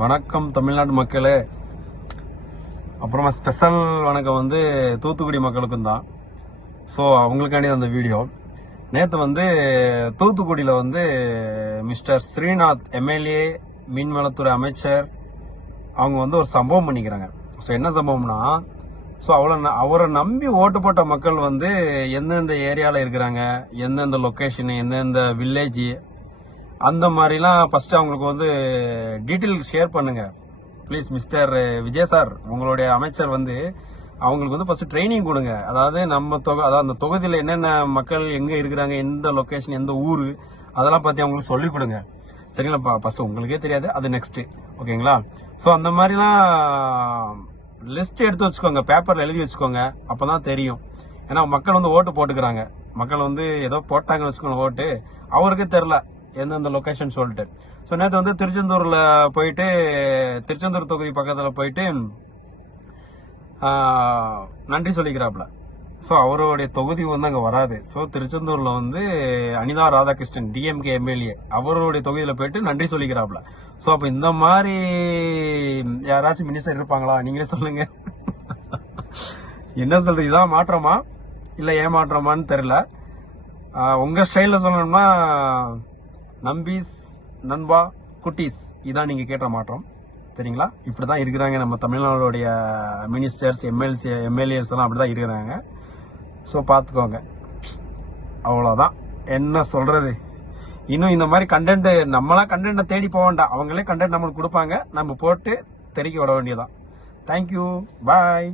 வணக்கம் தமிழ்நாடு மக்களே. அப்புறமா ஸ்பெஷல் வணக்கம் வந்து தூத்துக்குடி மக்களுக்கும் தான். ஸோ அவங்களுக்காண்டி அந்த வீடியோ. நேற்று வந்து தூத்துக்குடியில் வந்து மிஸ்டர் ஸ்ரீநாத் எம்எல்ஏ மீன்வளத்துறை அமைச்சர் அவங்க வந்து ஒரு சம்பவம் பண்ணிக்கிறாங்க. ஸோ என்ன சம்பவம்னா, ஸோ அவரை நம்பி ஓட்டு போட்ட மக்கள் வந்து எந்தெந்த ஏரியாவில் இருக்கிறாங்க, எந்தெந்த லொக்கேஷனு, எந்தெந்த வில்லேஜ், அந்த மாதிரிலாம் ஃபர்ஸ்ட் அவங்களுக்கு வந்து டீட்டெயில் ஷேர் பண்ணுங்க ப்ளீஸ். மிஸ்டர் விஜய் சார், உங்களுடைய அமைச்சர் வந்து அவங்களுக்கு வந்து ஃபர்ஸ்ட் ட்ரைனிங் கொடுங்க. அதாவது அதாவது அந்த தொகுதியில் என்னென்ன மக்கள் எங்கே இருக்கிறாங்க, எந்த லொக்கேஷன், எந்த ஊர், அதெல்லாம் பற்றி அவங்களுக்கு சொல்லிக் கொடுங்க. சரிங்களா? ஃபர்ஸ்ட் உங்களுக்கே தெரியாது, அது நெக்ஸ்ட். ஓகேங்களா? ஸோ அந்த மாதிரிலாம் லிஸ்ட் எடுத்து வச்சுக்கோங்க, பேப்பரில் எழுதி வச்சுக்கோங்க. அப்போ தான் தெரியும். ஏன்னா மக்கள் வந்து ஓட்டு போட்டுக்கிறாங்க. மக்கள் வந்து ஏதோ போட்டாங்கன்னு வச்சுக்கோங்க ஓட்டு, அவருக்கே தெரில எந்தெந்த லொக்கேஷன் சொல்லிட்டு. ஸோ நேற்று வந்து திருச்செந்தூரில் போயிட்டு, திருச்செந்தூர் தொகுதி பக்கத்தில் போயிட்டு நன்றி சொல்லிக்கிறாப்புல. ஸோ அவருடைய தொகுதி வந்து அங்கே வராது. ஸோ திருச்செந்தூரில் வந்து அனிதா ராதாகிருஷ்ணன் டிஎம்கே எம்எல்ஏ அவருடைய தொகுதியில் போயிட்டு நன்றி சொல்லிக்கிறாப்புல. ஸோ அப்போ இந்த மாதிரி யாராச்சும் மினிஸ்டர் இருப்பாங்களா? நீங்களே சொல்லுங்க. என்ன சொல்றது, இதான் மாற்றமா இல்லை ஏமாற்றமான்னு தெரியல. உங்கள் ஸ்டைலில் சொல்லணும்னா நம்பீஸ், நண்பா, குட்டீஸ், இதான் நீங்கள் கேட்ட மாற்றம். சரிங்களா? இப்படி தான் இருக்கிறாங்க நம்ம தமிழ்நாடுடைய மினிஸ்டர்ஸ், எம்எல்ஏஸ் எல்லாம் அப்படி தான் இருக்கிறாங்க. ஸோ பார்த்துக்கோங்க. அவ்வளோதான், என்ன சொல்கிறது. இன்னும் இந்த மாதிரி கண்டென்ட் நம்மளாம் கண்டென்ட்டை தேடி போக வேண்டாம். அவங்களே கண்டென்ட் நம்மளுக்கு கொடுப்பாங்க, நம்ம போட்டு தெரிவிக்க விட வேண்டியதான். தேங்க்யூ, பாய்.